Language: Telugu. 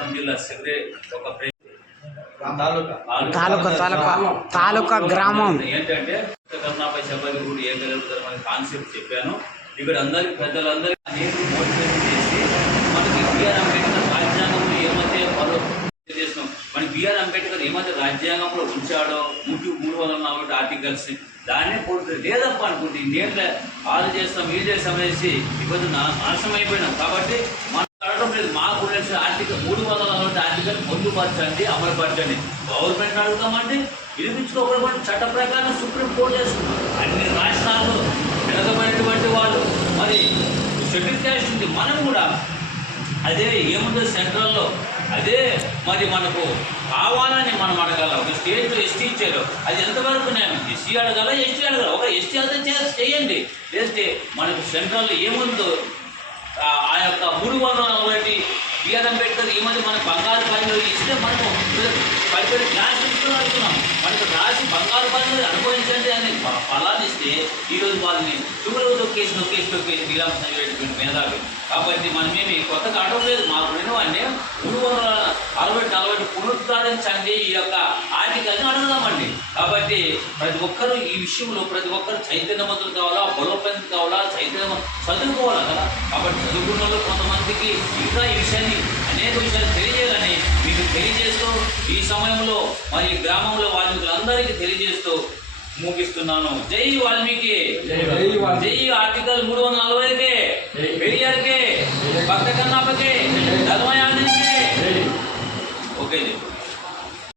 ఖమ్మం జిల్లా సెక్రటరీ ఒక తాలూకా గ్రామం ఏంటంటే కరుణాపై సభ్యులు కూడా ఏం కలుగుతారు అనే కాన్సెప్ట్ చెప్పాను. ఇక్కడ అందరికి పెద్దలందరికీ నేను మోటివేషన్ చేసి మనకి బిఆర్ అంబేద్కర్ రాజ్యాంగంలో ఏమైతే చేసినాం, మన బిఆర్ అంబేద్కర్ ఏమైతే రాజ్యాంగంలో ఉంచాడో 340 ఆర్టికల్స్ దాన్నే పోతుంది లేదప్ప అనుకుంటే నేను ఆలు చేస్తాం వీలు చేస్తాం అనేసి ఇబ్బంది నాశనం అయిపోయినాం. కాబట్టి మనం అడగడం లేదు, మాకు ఆర్టికల్ 340 ఆర్టికల్ పొందుపరచండి, అమలుపరచండి. గవర్నమెంట్ అడుగుతామంటే వినిపించుకోకపోతే చట్ట ప్రకారం సుప్రీంకోర్టు చేస్తుంది. అన్ని రాష్ట్రాల్లో వెనకబడినటువంటి వాళ్ళు మరి షెడ్యూల్ క్యాస్ట్ ఉంది, మనం కూడా అదే ఏముందో సెంట్రల్లో అదే మరి మనకు కావాలని మనం అడగాల. ఒక స్టేట్లో ఎస్టీ ఇచ్చారు, అది ఎంతవరకు నేను ఎస్సీ అడగాల ఎస్టీ అడగాల. ఒక ఎస్టీ అయితే చేయండి, లేస్తే మనకు సెంట్రల్లో ఏముందో ఆ యొక్క 340 బిఆర్ అంబేద్కర్ ఏమంటే మన బంగారు పనిలో ఇస్తే మనము 10 క్లాస్ అడుగుతున్నాం, మనకు రాసి బంగారు పనిలో అనుభవించండి అని ఫలాన్ని ఇస్తే ఈరోజు వాళ్ళని చుగులు నొక్కేసి నీలం మేధావి. కాబట్టి మనమేమి కొత్తగా అడగలేదు, మాకు వినవాన్ని 360 పునరుద్ధరించండి ఈ యొక్క ఆర్టికల్ని అడుగుదామండి. కాబట్టి ప్రతి ఒక్కరూ ఈ విషయంలో ప్రతి ఒక్కరు చైతన్యవంతులు కావాలా, బలోపేతం కావాలా, చైతన్యం చదువుకోవాలా కదా. కాబట్టి చదువుకున్న వాళ్ళు కొంతమందికి ఇంకా ఈ విషయాన్ని అనేక విషయాలు తెలియజేయాలని మీకు తెలియజేస్తూ ఈ సమయంలో మరి గ్రామంలో వాల్మీకులందరికీ తెలియజేస్తూ ముగిస్తున్నాను. జై వాల్మీకి, జై ఆర్టికల్ 340కే, పెరియార్కే, భక్త కన్నాపకే, ధర్మయానికి. ఓకే.